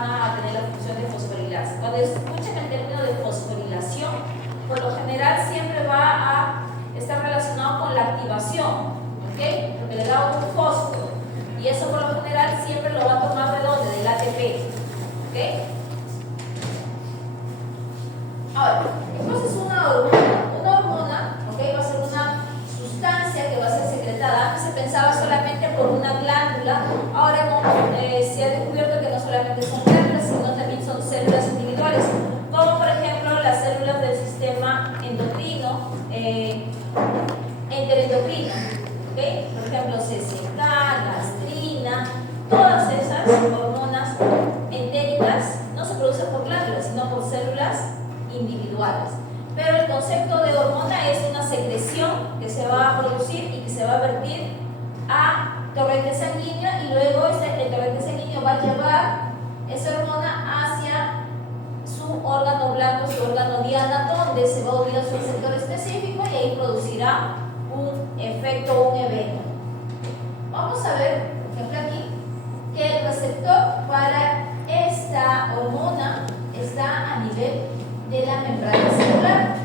van a tener la función de fosforilasa. Cuando escuchen el término de fosforilación, por lo general siempre va a estar relacionado con la activación, ¿ok? Porque le da un fósforo. Y eso por lo general siempre lo va a tomar de dónde? Del ATP, ¿ok? Ahora, entonces una hormona, ¿ok? Va a ser una sustancia que va a ser secretada. Antes se pensaba solamente por una glándula, ahora se ha descubierto que no solamente son glándulas, sino también son células individuales, como por ejemplo las células del sistema endocrino, enteroendocrino, ¿ok? Por ejemplo, CCK, gastrina, todas esas hormonas entéricas no se producen por glándulas, sino por células individuales. Pero el concepto de hormona es una secreción que se va a producir y que se va a vertir a torrente sanguíneo, y luego el torrente sanguíneo va a llevar esa hormona hacia su órgano blanco, su órgano diana, donde se va a unir a su receptor específico y ahí producirá un efecto, un evento. Vamos a ver, por ejemplo aquí, que el receptor para esta hormona está a nivel de la membrana celular.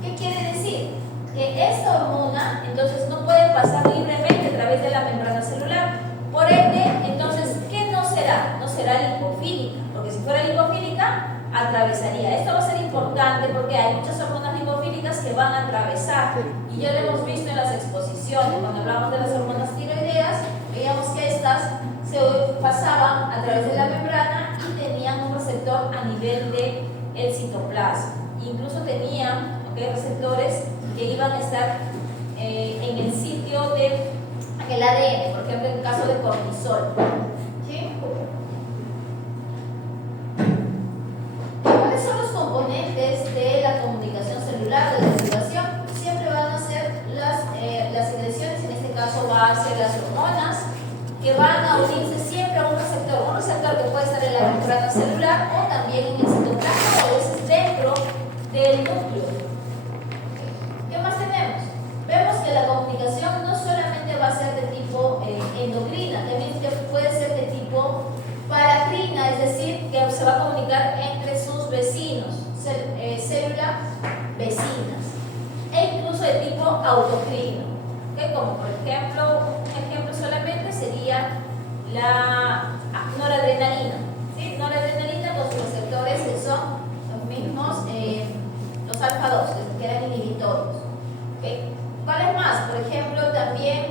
¿Qué quiere decir? Que esta hormona entonces no puede pasar libremente a través de la membrana celular. Por ende, entonces, ¿qué no será? No será lipofílica, porque si fuera lipofílica, atravesaría. Esto va a ser importante porque hay muchas hormonas lipofílicas que van a atravesar, y ya lo hemos visto en las exposiciones. Cuando hablamos de las hormonas tiroideas, veíamos que estas se pasaban a través de la membrana y tenían un receptor a nivel del citoplasma. Incluso tenían receptores que iban a estar en el sitio del ADN, por ejemplo en el caso de cortisol. ¿Sí? ¿Cuáles son los componentes de la comunicación celular, de la activación? Siempre van a ser las secreciones, en este caso va a ser las hormonas, que van a unirse siempre a un receptor que puede estar en la membrana celular o también en el citoplasma, o a veces dentro del núcleo. ¿Qué más tenemos? Vemos que la comunicación no solamente va a ser de tipo endocrina, también puede ser de tipo paracrina, es decir, que se va a comunicar entre sus vecinos, células vecinas, e incluso de tipo autocrino, ¿okay? Como por ejemplo, un ejemplo solamente sería la noradrenalina, ¿sí? Noradrenalina, los receptores que son los mismos, los alfa-2, que eran inhibitorios. ¿Okay? ¿Cuáles más? Por ejemplo, también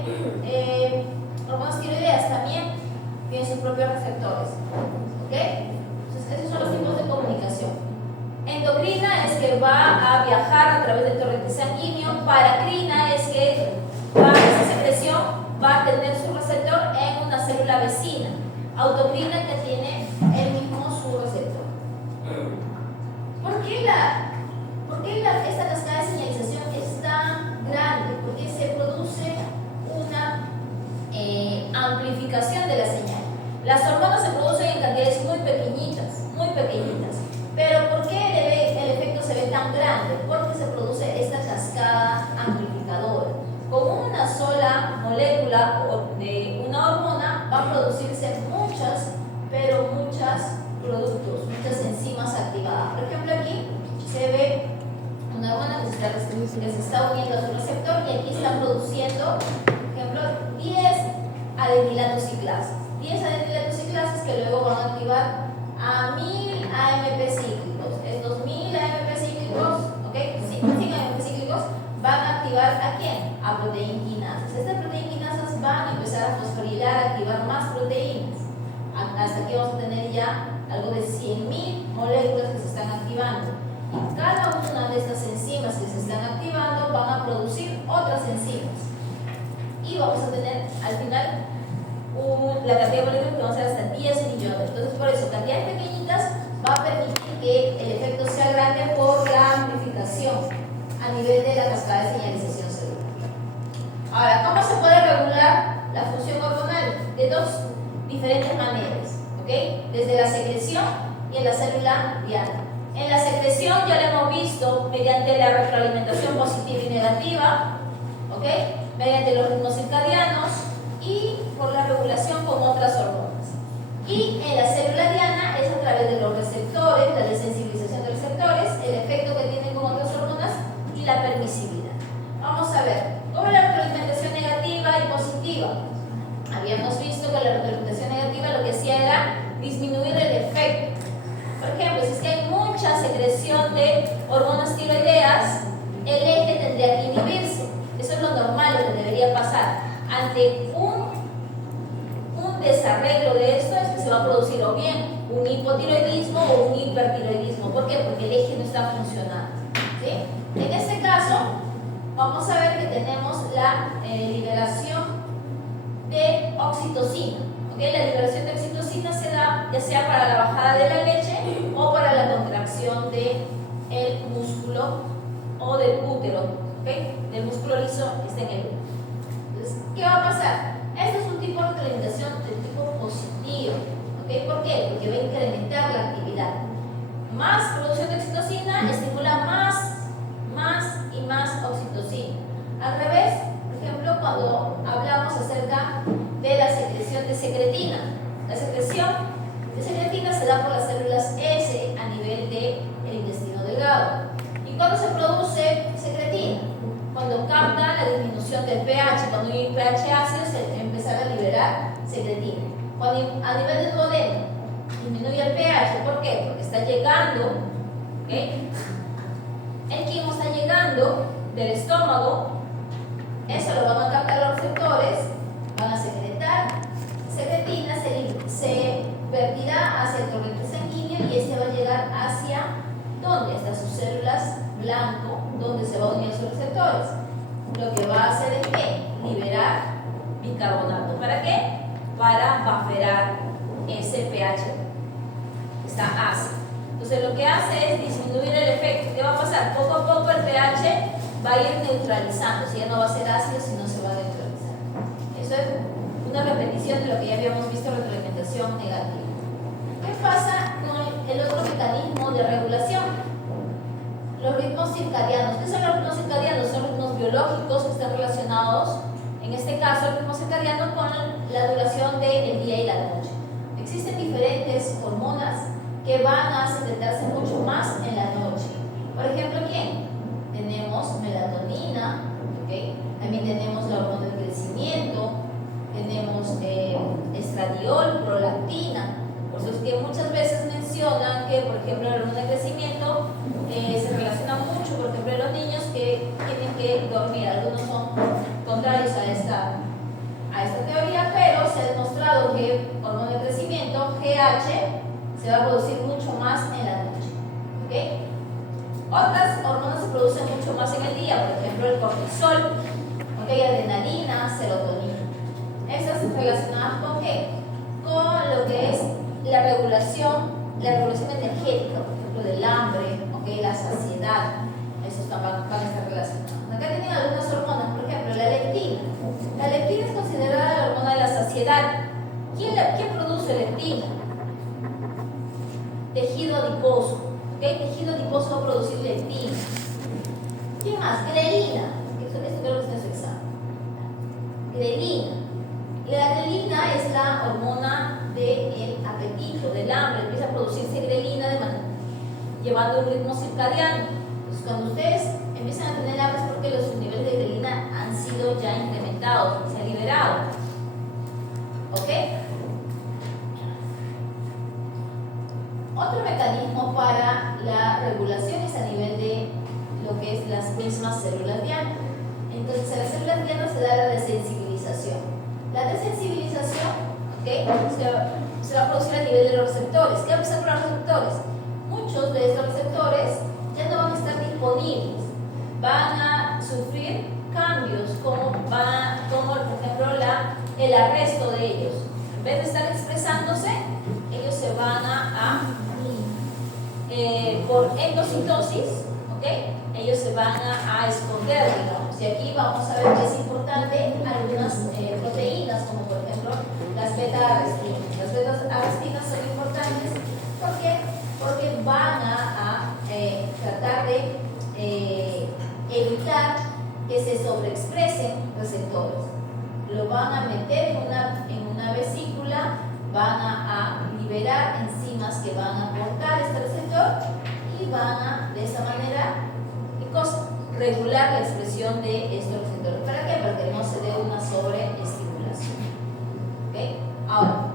hormonas tiroideas también tienen sus propios receptores. ¿Okay? Entonces, esos son los tipos de comunicación. Endocrina es que va a viajar a través del torrente sanguíneo. Paracrina es que esa secreción va a tener su receptor en una célula vecina. Autocrina que tiene el mismo su receptor. ¿Por qué esta cascada de señalización es tan grande? Porque se produce una amplificación de la señal. Las hormonas se producen en cantidades muy pequeñitas. Pero ¿por qué el efecto se ve tan grande? Porque se produce esta cascada amplificadora. Con una sola molécula de una hormona va a producirse muchas productos, muchas enzimas activadas. Por ejemplo, aquí se ve una hormona que se está uniendo a su receptor, y aquí está produciendo, por ejemplo, 10 adenilatociclasas. 10 adenilatociclasas que luego van a activar a 1000 AMP cíclicos. Estos 1000 AMP cíclicos, ¿ok? 100 AMP cíclicos van a activar ¿a quién? A proteinquinasas. Estas proteinquinasas van a empezar a fosforilar, a activar más proteínas. Hasta aquí vamos a tener ya algo de 100.000 moléculas que se están activando. Y cada una de estas enzimas que se están activando van a producir otras enzimas. Y vamos a tener al final la cantidad de moléculas que vamos a ser hasta 10 millones. Entonces, por eso, cantidades pequeñitas va a permitir que el efecto sea grande por la amplificación a nivel de la cascada de señalización celular. Ahora, ¿cómo se puede regular la función hormonal? De dos diferentes maneras, ¿ok? Desde la secreción y en la célula diana. En la secreción ya lo hemos visto mediante la retroalimentación positiva y negativa, ¿ok? Mediante los ritmos circadianos y por la regulación con otras hormonas. Y en la célula diana es disminuir el efecto. Por ejemplo, si es que hay mucha secreción de hormonas tiroideas, el eje tendría que inhibirse. Eso es lo normal, lo que debería pasar. Ante un desarreglo de esto es que se va a producir o bien un hipotiroidismo o un hipertiroidismo. ¿Por qué? Porque el eje no está funcionando. ¿Sí? En este caso, vamos a ver que tenemos la liberación de oxitocina. ¿Okay? La liberación de oxitocina se da ya sea para la bajada de la leche o para la contracción del músculo o del útero, ¿okay? Del músculo liso que está en el útero. Entonces, ¿qué va a pasar? Este es un tipo de retroalimentación de tipo positivo. ¿Okay? ¿Por qué? Porque va a incrementar la actividad. Más producción de oxitocina estimula más y más oxitocina. Al revés, por ejemplo, cuando hablamos acerca de la secreción de secretina. La secreción de secretina se da por las células S a nivel del intestino delgado. ¿Y cuándo se produce secretina? Cuando capta la disminución del pH. Cuando hay un pH ácido se empezará a liberar secretina. Cuando a nivel del duodeno disminuye el pH, ¿por qué? Porque está llegando, ¿okay? El quimo está llegando del estómago, eso lo van a captar los receptores, van a secretar secretina, se vertirá hacia el torrente sanguíneo y este va a llegar hacia ¿dónde? Hasta sus células blanco, donde se va a unir a sus receptores. Lo que va a hacer es que liberar bicarbonato. ¿Para qué? Para bufferar ese pH que está ácido. Entonces lo que hace es disminuir el efecto. ¿Qué va a pasar? Poco a poco el pH va a ir neutralizando. Si ya no va a ser ácido, sino se va a neutralizar. Eso es una repetición de lo que ya habíamos visto en retroalimentación negativa. ¿Qué pasa con el otro mecanismo de regulación? Los ritmos circadianos. ¿Qué son los ritmos circadianos? Son ritmos biológicos que están relacionados, en este caso, el ritmo circadiano con la duración del día y la noche. Existen diferentes hormonas que van a secretarse mucho más en la noche. Por ejemplo, ¿quién? Tenemos melatonina, ¿okay? También tenemos la hormona del crecimiento, tenemos estradiol, prolactina. Por eso es que muchas veces mencionan que, por ejemplo, la hormona del crecimiento se relaciona mucho, por ejemplo, los niños que tienen que dormir. Algunos son contrarios a esta teoría, pero se ha demostrado que hormona del crecimiento, GH, se va a producir mucho más en la noche. ¿Okay? Otras hormonas se producen mucho más en el día, por ejemplo, el cortisol, ¿okay? Adrenalina, serotonina. Estas relacionadas con ¿qué? Con lo que es la regulación energética, por ejemplo, del hambre, ¿okay? La saciedad. Esos van a estar relacionados. Acá tienen algunas hormonas, por ejemplo, la leptina. La leptina es considerada la hormona de la saciedad. ¿Quién produce leptina? Tejido adiposo. ¿Okay? Tejido adiposo va a producir leptina. ¿Quién más? Grelina. Esto creo que está en su examen. Grelina. La grelina es la hormona del apetito, del hambre. Empieza a producirse grelina llevando un ritmo circadiano. Entonces, cuando ustedes empiezan a tener hambre es porque los niveles de grelina han sido ya incrementados, se ha liberado. ¿Ok? Otro mecanismo para la regulación es a nivel de lo que es las mismas células diana. Entonces, en las células diana se da la desensibilización. La desensibilización, ¿okay? se va a producir a nivel de los receptores. ¿Qué va a pasar con los receptores? Muchos de estos receptores ya no van a estar disponibles. Van a sufrir cambios como por ejemplo, el arresto de ellos. En vez de estar expresándose, ellos se van por endocitosis, ¿okay? Ellos se van a esconder, digamos. Y aquí vamos a ver que es importante algunas proteínas, como por ejemplo las beta-arrestinas. Las beta-arrestinas son importantes porque van a tratar de evitar que se sobreexpresen receptores. Lo van a meter en una vesícula, van a liberar enzimas que van a cortar este receptor y van a, de esa manera, ¿qué cosa? Regular la expresión de estos receptores. ¿Para qué? Para que no se dé una sobreestimulación. ¿Okay? Ahora,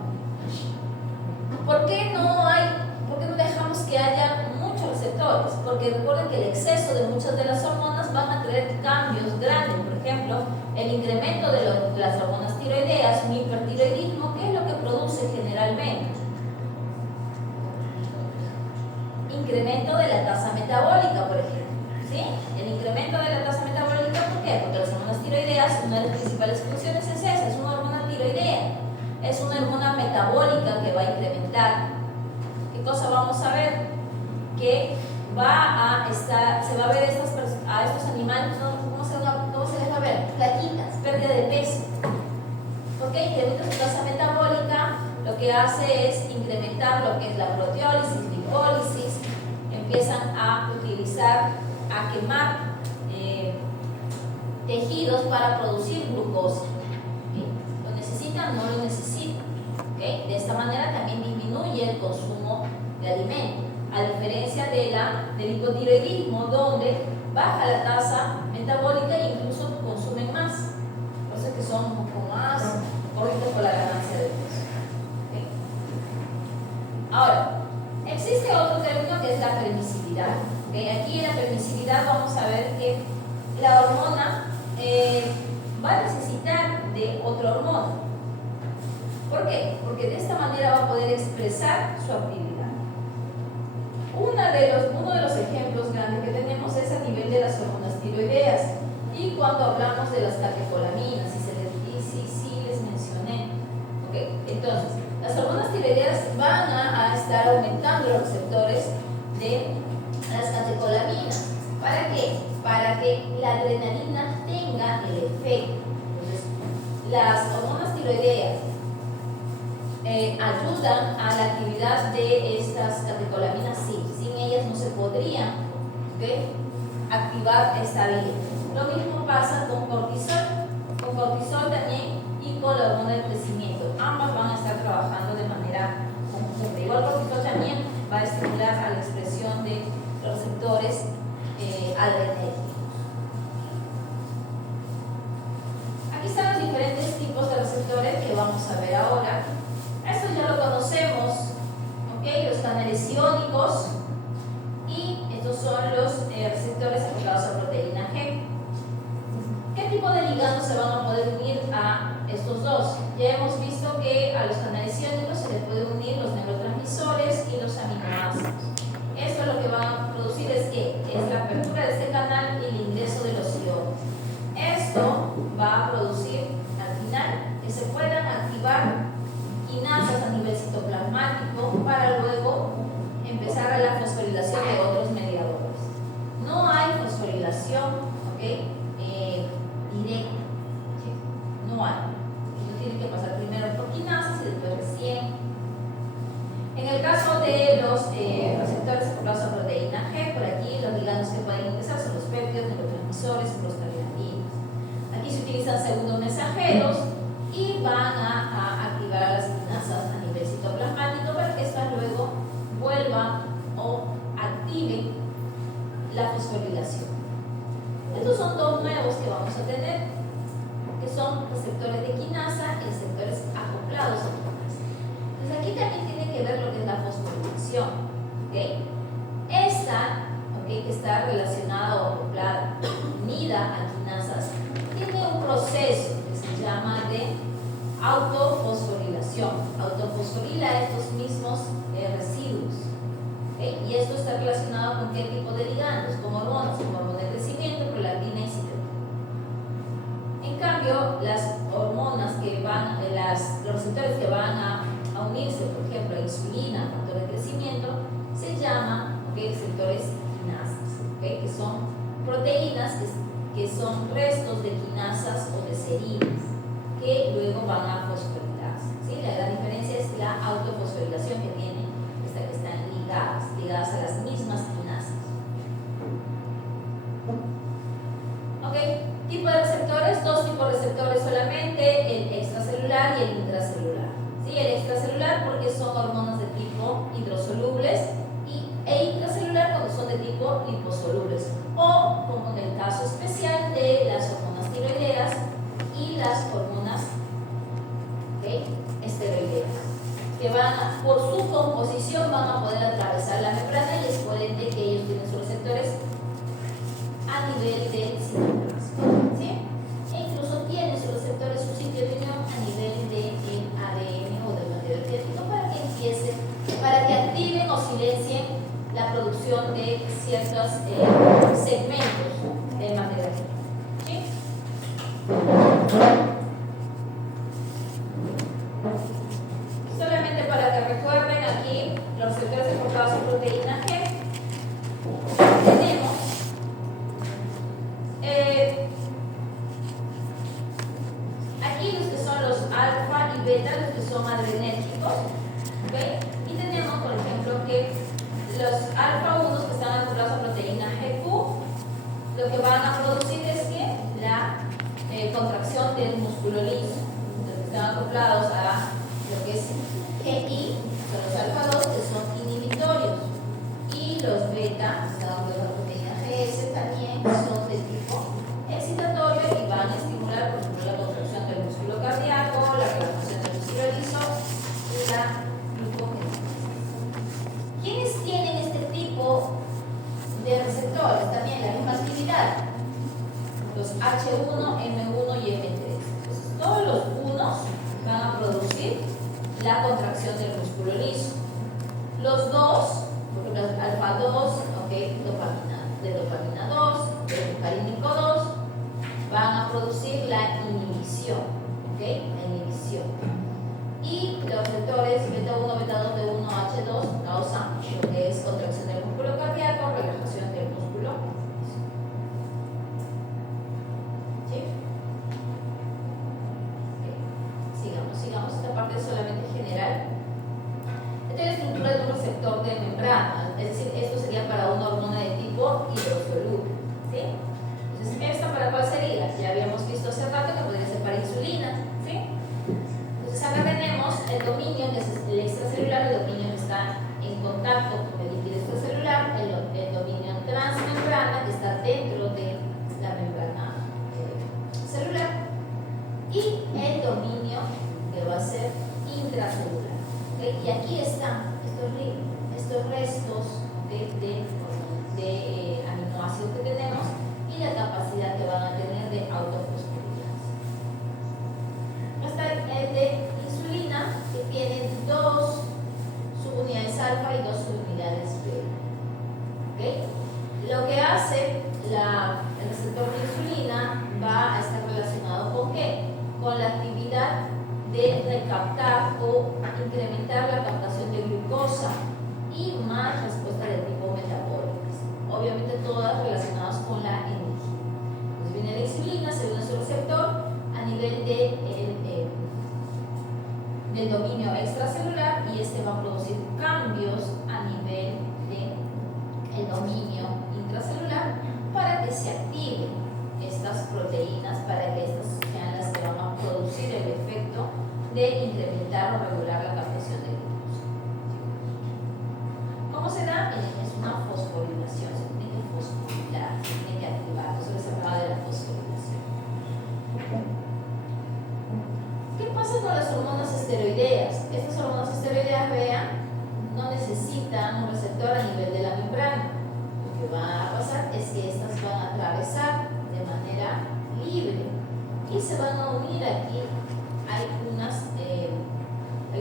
¿por qué por qué no dejamos que haya muchos receptores? Porque recuerden que el exceso de muchas de las hormonas van a traer cambios grandes. Por ejemplo, el incremento de las hormonas tiroideas, un hipertiroidismo, ¿qué es lo que produce generalmente? Incremento de la tasa metabólica, por ejemplo. ¿Sí? El incremento de la tasa metabólica, ¿por qué? Porque las hormonas tiroideas, una de las principales funciones es esa, es una hormona tiroidea. Es una hormona metabólica que va a incrementar. ¿Qué cosa vamos a ver? Que se va a ver a estos animales, ¿cómo se les va a ver? Flaquitas, pérdida de peso. ¿Ok? Incrementa su tasa metabólica, lo que hace es incrementar lo que es la proteólisis, glicólisis, empiezan a quemar tejidos para producir glucosa. ¿Okay? ¿Lo necesitan? No lo necesitan. ¿Okay? De esta manera también disminuye el consumo de alimentos, a diferencia del hipotiroidismo, donde baja la tasa metabólica e incluso consumen más. Por eso es que son un poco más corrientes por la ganancia de peso. ¿Okay? Ahora, existe otro término que es la permisividad. ¿Okay? Aquí en la permisividad vamos a ver que la hormona va a necesitar de otra hormona. ¿Por qué? Porque de esta manera va a poder expresar su actividad. Uno de los ejemplos grandes que tenemos es a nivel de las hormonas tiroideas. Y cuando hablamos de las catecolaminas, si les mencioné. ¿Okay? Entonces, las hormonas tiroideas van a estar aumentando los receptores de las catecolaminas. ¿Para qué? Para que la adrenalina tenga el efecto. Entonces, las hormonas tiroideas ayudan a la actividad de estas catecolaminas, sí. Sin ellas no se podría, ¿okay?, activar esta vía. Lo mismo pasa con cortisol también y con la hormona del crecimiento. Ambas van a estar trabajando de manera conjunta. Igual cortisol también va a estimular a la expresión de los receptores adrenérgicos. Aquí están los diferentes tipos de receptores que vamos a ver ahora. Esto ya lo conocemos, ¿okay? Los canales iónicos, y estos son los receptores enfocados a proteína G. ¿Qué tipo de ligandos se van a poder unir a estos dos? Ya hemos visto que a los canales iónicos se les puede unir los neurotransmisores y los aminoácidos. Esto lo que va a producir es la apertura de este canal y el ingreso de los iones. Esto va a producir al final que se puedan activar quinasas a nivel citoplasmático para luego empezar a la fosforilación de otros mediadores. No hay fosforilación, ¿okay?, directa. ¿Sí? No hay. Esto tiene que pasar primero por quinasas y después recién. En el caso de los receptores enfocados a proteína G, por aquí los ligandos que pueden ingresar son los péptidos, neurotransmisores, prostaglandinas. Aquí se utilizan segundos mensajeros y van a activar a las quinasas a nivel citoplasmático para que estas luego vuelvan o activen la fosforilación. Estos son dos nuevos que vamos a tener, que son receptores de quinasa y receptores acoplados a quinasa. Entonces aquí también tiene que ver lo que es la fosforilación. ¿Okay? Esta, ¿okay?, que está relacionada o acoplada, unida a quinasas, tiene un proceso que se llama de autofosforilación. Autofosforila estos mismos residuos. ¿Okay? Y esto está relacionado con qué tipo de ligandos, con hormonas, como hormona de crecimiento, prolactina y citocina. En cambio, las hormonas que van, los receptores que van a unirse, por ejemplo, a insulina, factor de crecimiento, se llaman, ¿okay?, receptores quinasas, ¿okay?, que son proteínas que son restos de quinasas o de serinas que luego van a fosforilarse. ¿Sí? La gran diferencia es la autofosforilación que tienen, que están ligadas a las mismas quinasas. ¿Ok? Tipo de receptores, dos tipos de receptores solamente, el extracelular y el intracelular. ¿Sí? El extracelular porque son hormonas de tipo hidrosolubles e intracelular cuando son de tipo liposolubles, o como en el caso especial de las hormonas tiroideas y las hormonas esteroideas, que van por su composición van a poder atravesar la membrana y es por ende que ellos tienen sus receptores a nivel del citoplasma, ¿sí? E incluso tienen sus receptores, su sitio de unión a nivel del ADN o del material genético para que empiecen, para que activen o silencien la producción de ciertos segmentos del material genético, ¿sí? Solamente para que recuerden aquí los receptores enfocados en proteína G, tenemos aquí los que son los alfa y beta, los que son adrenérgicos, ¿okay? Y tenemos, por ejemplo, que los alfa 1 que están enfocados a proteína GQ, lo que van a producir es que la contracción del músculo liso, los que están acoplados a lo que es GI, son los alfa 2 que son inhibitorios, y los beta, que están acoplados a la proteína GS, también son de tipo excitatorio y van a estimular, por ejemplo, la contracción del músculo cardíaco, la relajación del músculo liso y la glucogenesis. ¿Quiénes tienen este tipo de receptores? También la misma actividad, los H1, M1 y M3. Entonces, todos los unos van a producir la contracción del músculo liso. Los dos, por ejemplo, alfa 2, okay, dopamina 2, beta-carínico 2, van a producir la inhibición, ¿okay? La inhibición. Y los receptores beta 1, beta 2, B1, H2 causan lo que es contracción del músculo cardíaco, relajación del músculo. ¿Sí? Okay. Sigamos. Esta parte es solamente general. Esta es la estructura de un receptor de membrana, es decir, esto sería para una hormona de tipo hidrosoluble, ¿sí? Entonces, ¿esta para cuál sería? Ya habíamos visto hace rato que podría ser para insulina, ¿sí? Entonces, acá tenemos el dominio, que es el extracelular, el dominio que está en contacto con el líquido extracelular, el dominio transmembrana, que está dentro de la membrana celular, y el dominio que va a ser intracelular. ¿Okay? Y aquí están estos restos de aminoácidos que tenemos y la capacidad que van a tener de autofosforilación. Está el de insulina, que tiene 2 subunidades alfa y 2 subunidades beta. ¿Okay? Lo que hace el receptor de insulina va a estar relacionado con ¿qué? Con la actividad de recaptar o incrementar la captación de glucosa y más respuesta de tipo metabólicas, obviamente todas relacionadas con la energía. Entonces viene la insulina, se une a su receptor a nivel del dominio extracelular y este va a producir cambios a nivel del dominio intracelular para que se activen estas proteínas, para que estas sean las que van a producir el efecto de incrementar o regular la captación de glucosa. ¿Cómo se da? Es una fosforilación, se tiene que fosforilar, se tiene que activar, eso se habla de la fosforilación. ¿Qué pasa con las hormonas esteroideas? Estas hormonas esteroideas, vean, no necesitan un receptor a nivel de la membrana. Lo que va a pasar es que estas van a atravesar de manera libre y se van a unir aquí. Hay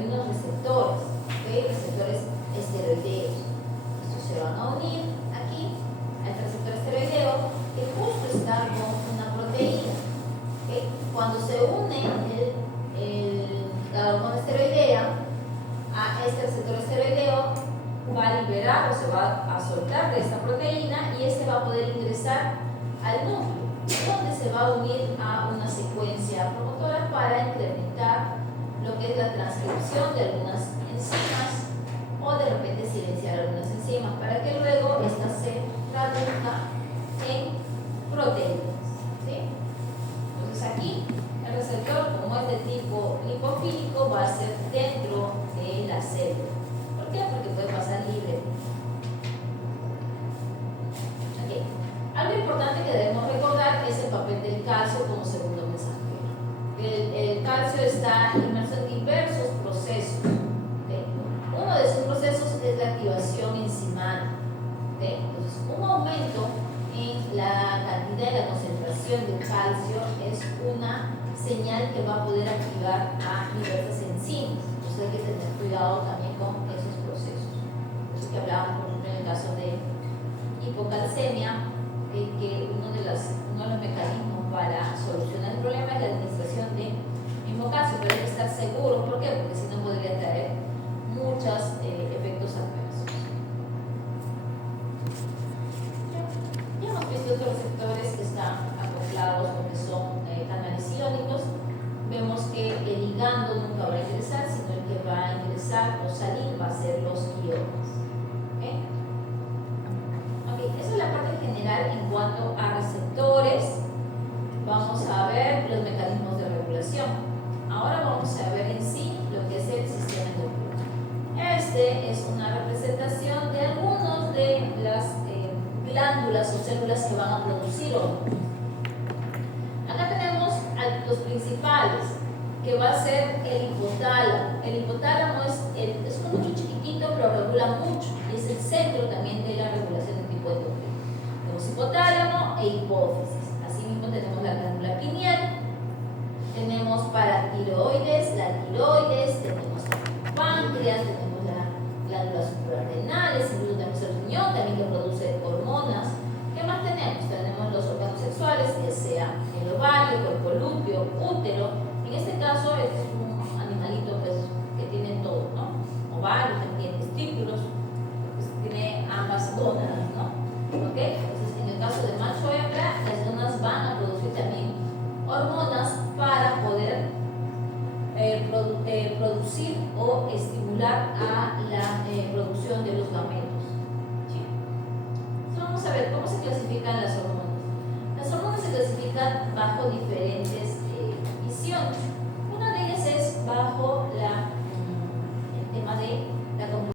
unos receptores, ¿okay? Receptores esteroideos. Estos se van a unir aquí al receptor esteroideo que justo está con una proteína. ¿Okay? Cuando se une la hormona esteroidea a este receptor esteroideo, va a liberar o se va a soltar de esta proteína y este va a poder ingresar al núcleo, donde se va a unir a una secuencia promotora para incrementar lo que es la transcripción de algunas enzimas o de repente silenciar algunas enzimas para que luego esta se traduzca en proteínas, ¿sí? Entonces aquí el receptor, como es de tipo lipofílico, va a ser dentro de la célula. ¿Por qué? Porque puede pasar libre. Okay. Algo importante que debemos recordar es el papel del calcio como segundo mensajero. El calcio está inmerso en diversos procesos. ¿Okay? Uno de esos procesos es la calcio es una señal que va a poder activar a diversas enzimas. Entonces hay que tener cuidado también con esos procesos. Por eso que hablábamos, por ejemplo, en el caso de hipocalcemia, que uno de los mecanismos para solucionar el problema es la administración de mismo calcio, pero hay que estar seguro. ¿Por qué? Porque si no podría traer muchos efectos adversos. Ya hemos visto otros receptores que están acoplados o que son canales iónicos. Vemos que el ligando nunca va a ingresar, sino el que va a ingresar o salir va a ser los iones. Esa es la parte general en cuanto a receptores. Vamos a ver los mecanismos de regulación. Ahora vamos a ver en sí lo que es el sistema endocrino. Este es una representación de algunos de las glándulas o células que van a producir hormonas. Acá tenemos a los principales, que va a ser el hipotálamo. El hipotálamo es mucho chiquitito, pero regula mucho y es el centro también de la regulación del tipo endocrino. Tenemos hipotálamo e hipófisis. Asimismo tenemos la glándula pineal, tenemos paratiroides, la tiroides, tenemos el páncreas, tenemos las glándulas suprarrenales, incluso tenemos el riñón también que produce hormonas. ¿Qué más tenemos? Tenemos los órganos sexuales, que sea el ovario, cuerpo lúteo, útero. En este caso es un animalito que tiene todo, ¿no? Ovario, también tiene testículos, pues tiene ambas gónadas, ¿no? ¿Ok? Entonces, en el caso de macho y hembra, las gónadas van a producir también hormonas para poder producir o estimular a la producción de los gametos. ¿Sí? Entonces, vamos a ver cómo se clasifican las hormonas. Las hormonas se clasifican bajo diferentes visiones.